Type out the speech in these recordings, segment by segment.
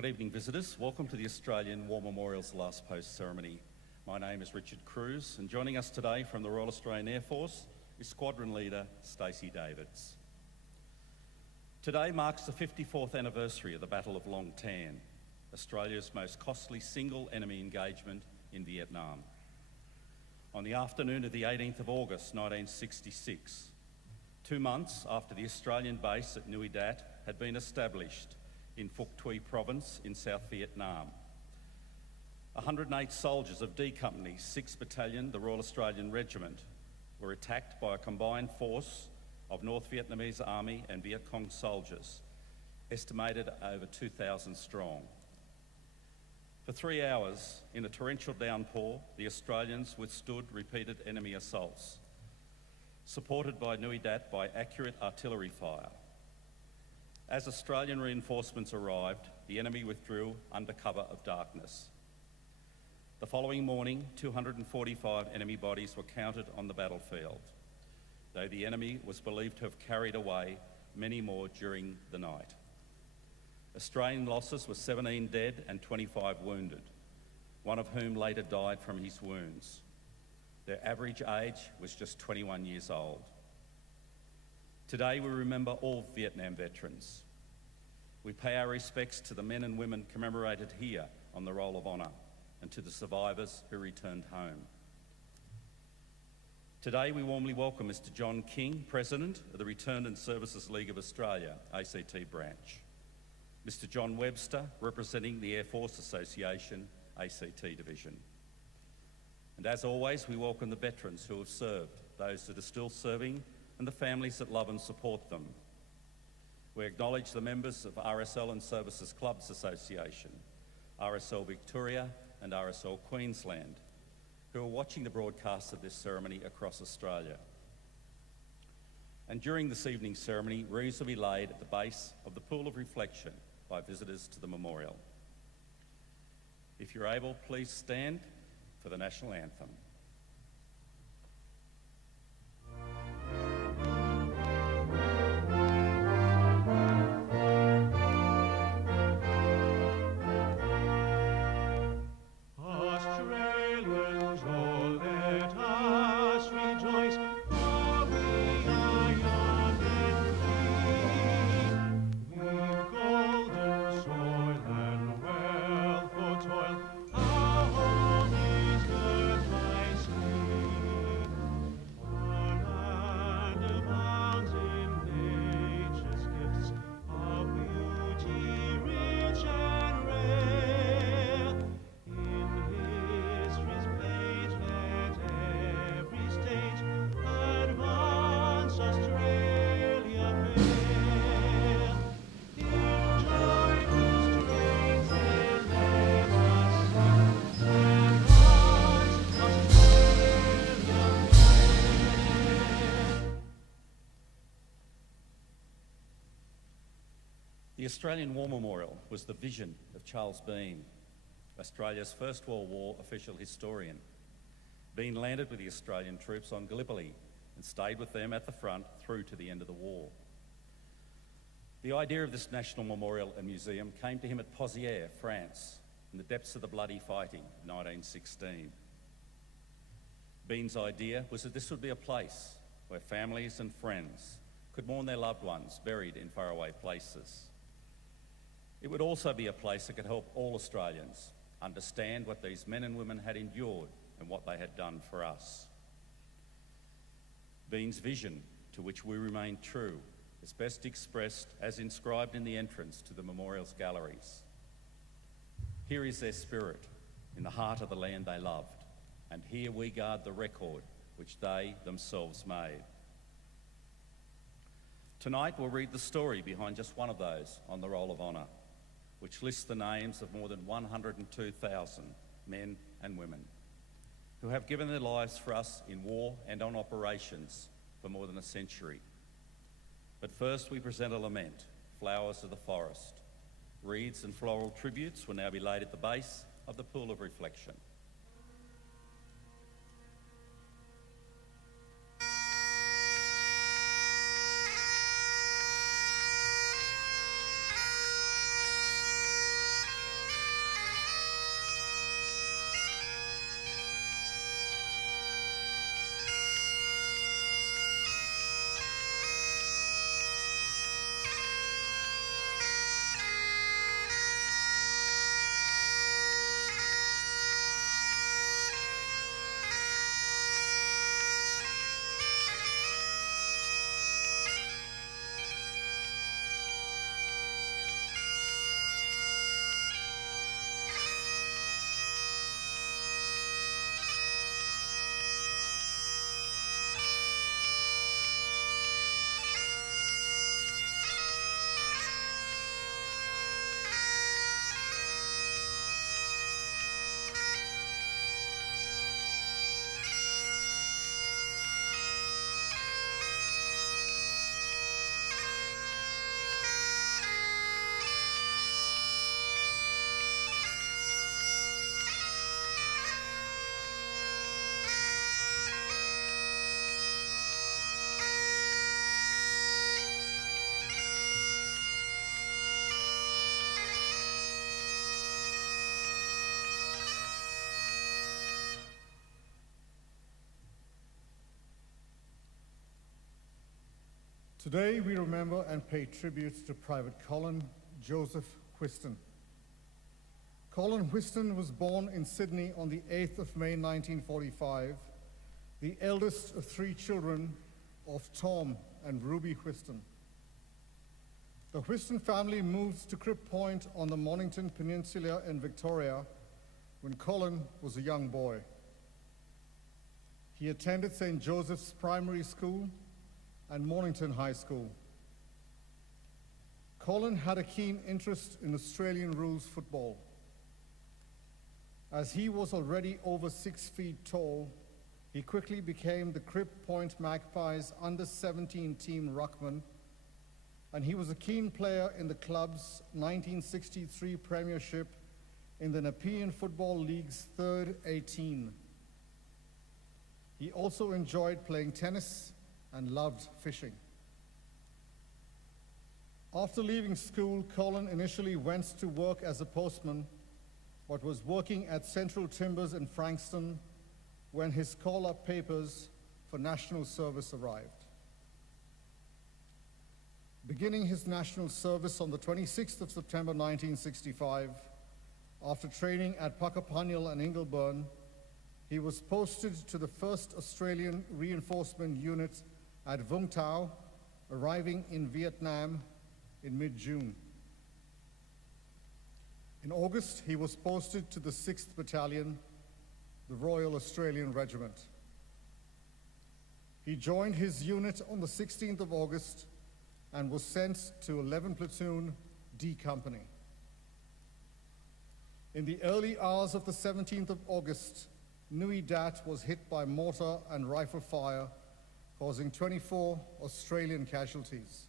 Good evening, visitors. Welcome to the Australian War Memorial's Last Post ceremony. My name is Richard Cruz, and joining us today from the Royal Australian Air Force is Squadron Leader Stacey Davids. Today marks the 54th anniversary of the Battle of Long Tan, Australia's most costly single enemy engagement in Vietnam. On the afternoon of the 18th of August 1966, 2 months after the Australian base at Nui Dat had been established in Phuoc Tuy province in South Vietnam, 108 soldiers of D Company, 6th Battalion, the Royal Australian Regiment, were attacked by a combined force of North Vietnamese Army and Viet Cong soldiers, estimated over 2,000 strong. For 3 hours, in a torrential downpour, the Australians withstood repeated enemy assaults, supported by Nui Dat by accurate artillery fire. As Australian reinforcements arrived, the enemy withdrew under cover of darkness. The following morning, 245 enemy bodies were counted on the battlefield, though the enemy was believed to have carried away many more during the night. Australian losses were 17 dead and 25 wounded, one of whom later died from his wounds. Their average age was just 21 years old. Today we remember all Vietnam veterans. We pay our respects to the men and women commemorated here on the Roll of Honour and to the survivors who returned home. Today we warmly welcome Mr John King, President of the Returned and Services League of Australia, ACT branch. Mr John Webster, representing the Air Force Association, ACT division. And as always, we welcome the veterans who have served, those that are still serving, and the families that love and support them. We acknowledge the members of RSL Services Clubs Association, RSL Victoria and RSL Queensland, who are watching the broadcast of this ceremony across Australia. And during this evening's ceremony, wreaths will be laid at the base of the Pool of Reflection by visitors to the memorial. If you're able, please stand for the National Anthem. The Australian War Memorial was the vision of Charles Bean, Australia's First World War official historian. Bean landed with the Australian troops on Gallipoli and stayed with them at the front through to the end of the war. The idea of this National Memorial and Museum came to him at Pozières, France, in the depths of the bloody fighting in 1916. Bean's idea was that this would be a place where families and friends could mourn their loved ones buried in faraway places. It would also be a place that could help all Australians understand what these men and women had endured and what they had done for us. Bean's vision, to which we remain true, is best expressed as inscribed in the entrance to the memorial's galleries. Here is their spirit, in the heart of the land they loved, and here we guard the record which they themselves made. Tonight we'll read the story behind just one of those on the Roll of Honour, which lists the names of more than 102,000 men and women who have given their lives for us in war and on operations for more than a century. But first we present a lament, Flowers of the Forest. Wreaths and floral tributes will now be laid at the base of the Pool of Reflection. Today we remember and pay tribute to Private Colin Joseph Whiston. Colin Whiston was born in Sydney on the 8th of May 1945, the eldest of three children of Tom and Ruby Whiston. The Whiston family moved to Crib Point on the Mornington Peninsula in Victoria when Colin was a young boy. He attended St. Joseph's Primary School and Mornington High School. Colin had a keen interest in Australian rules football. As he was already over 6 feet tall, he quickly became the Crib Point Magpies under-17 team ruckman, and he was a keen player in the club's 1963 premiership in the Nepean Football League's third 18. He also enjoyed playing tennis and loved fishing. After leaving school, Colin initially went to work as a postman, but was working at Central Timbers in Frankston when his call-up papers for national service arrived. Beginning his national service on the 26th of September 1965, after training at Puckapunyal and Ingleburn, he was posted to the 1st Australian Reinforcement Unit at Vung Tau, arriving in Vietnam in mid-June. In August, he was posted to the 6th Battalion, the Royal Australian Regiment. He joined his unit on the 16th of August and was sent to 11 Platoon D Company. In the early hours of the 17th of August, Nui Dat was hit by mortar and rifle fire, causing 24 Australian casualties.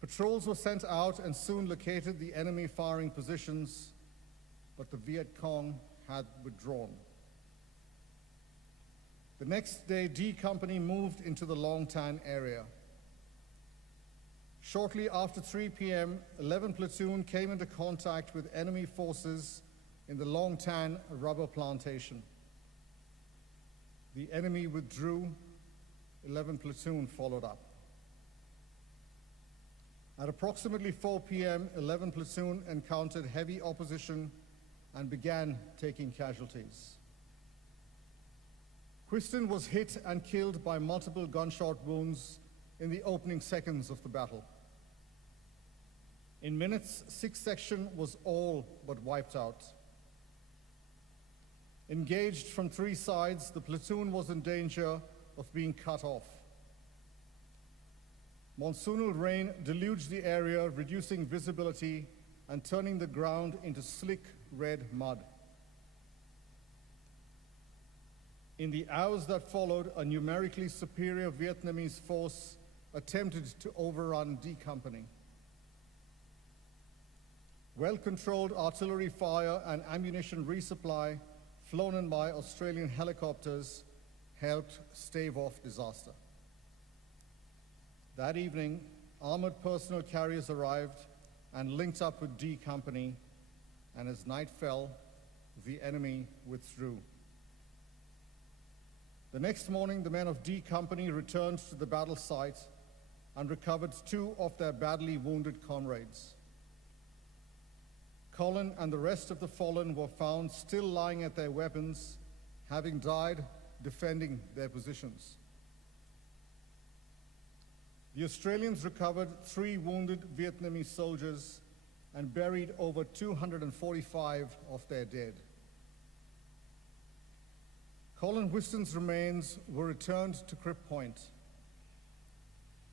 Patrols were sent out and soon located the enemy firing positions, but the Viet Cong had withdrawn. The next day, D Company moved into the Long Tan area. Shortly after 3 p.m., 11 Platoon came into contact with enemy forces in the Long Tan rubber plantation. The enemy withdrew, 11 Platoon followed up. At approximately 4 p.m., 11 Platoon encountered heavy opposition and began taking casualties. Whiston was hit and killed by multiple gunshot wounds in the opening seconds of the battle. In minutes, 6th Section was all but wiped out. Engaged from 3 sides, the platoon was in danger of being cut off. Monsoonal rain deluged the area, reducing visibility and turning the ground into slick red mud. In the hours that followed, a numerically superior Vietnamese force attempted to overrun D Company. Well-controlled artillery fire and ammunition resupply flown in by Australian helicopters helped stave off disaster. That evening, armored personnel carriers arrived and linked up with D Company, and as night fell, the enemy withdrew. The next morning, the men of D Company returned to the battle site and recovered 2 of their badly wounded comrades. Colin and the rest of the fallen were found still lying at their weapons, having died defending their positions. The Australians recovered 3 wounded Vietnamese soldiers and buried over 245 of their dead. Colin Whiston's remains were returned to Crib Point.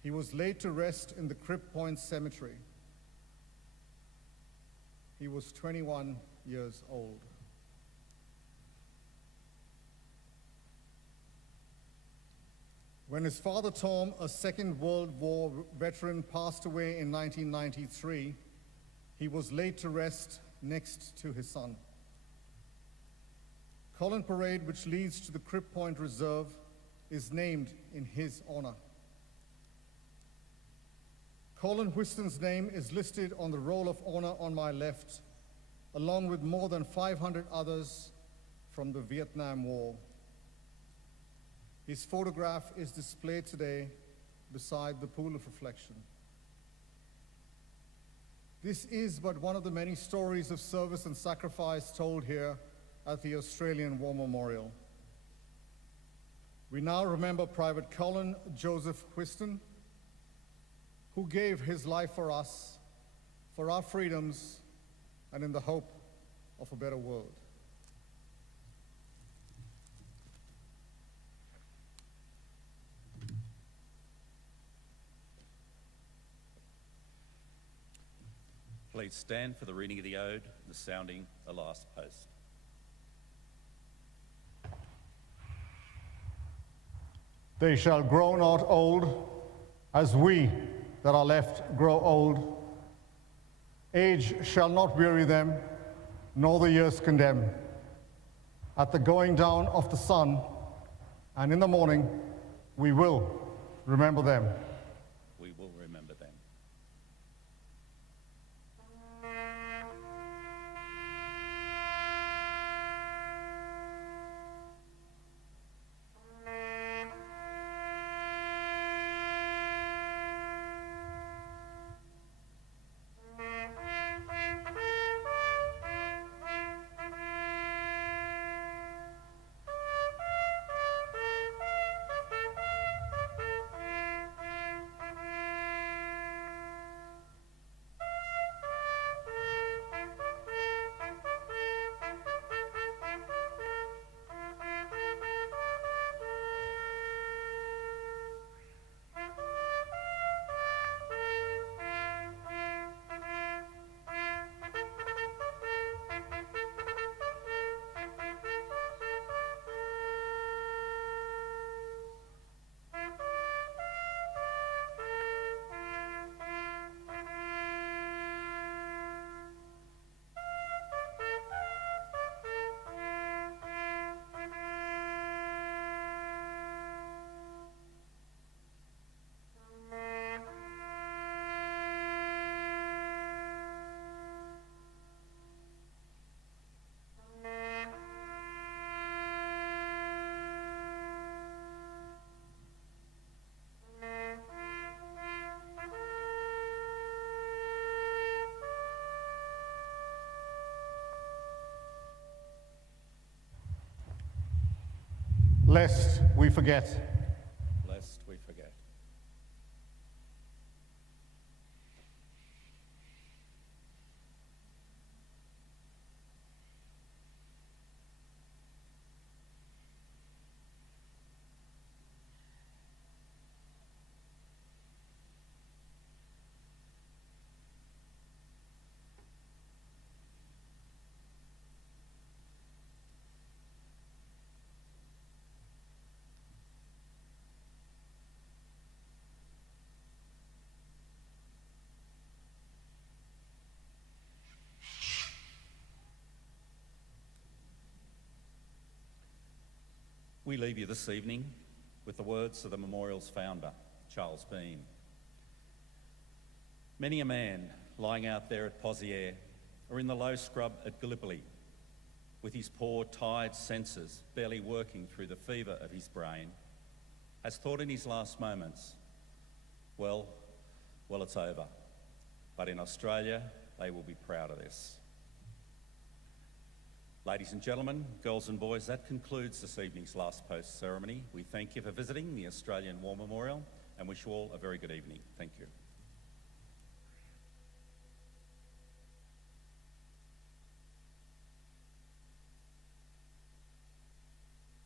He was laid to rest in the Crib Point Cemetery. He was 21 years old. When his father Tom, a Second World War veteran, passed away in 1993, he was laid to rest next to his son. Colin Parade, which leads to the Crib Point Reserve, is named in his honor. Colin Whiston's name is listed on the Roll of Honor on my left, along with more than 500 others from the Vietnam War. His photograph is displayed today beside the pool of reflection. This is but one of the many stories of service and sacrifice told here at the Australian War Memorial. We now remember Private Colin Joseph Whiston, who gave his life for us, for our freedoms, and in the hope of a better world. Please stand for the reading of the ode, the sounding the last post. They shall grow not old, as we that are left grow old. Age shall not weary them, nor the years condemn. At the going down of the sun, and in the morning, we will remember them. We will remember them. Lest we forget. Lest we forget. We leave you this evening with the words of the memorial's founder, Charles Bean. Many a man lying out there at Poziere or in the low scrub at Gallipoli, with his poor, tired senses barely working through the fever of his brain, has thought in his last moments, well, it's over. But in Australia, they will be proud of this. Ladies and gentlemen, girls and boys, that concludes this evening's last post ceremony. We thank you for visiting the Australian War Memorial and wish you all a very good evening. Thank you.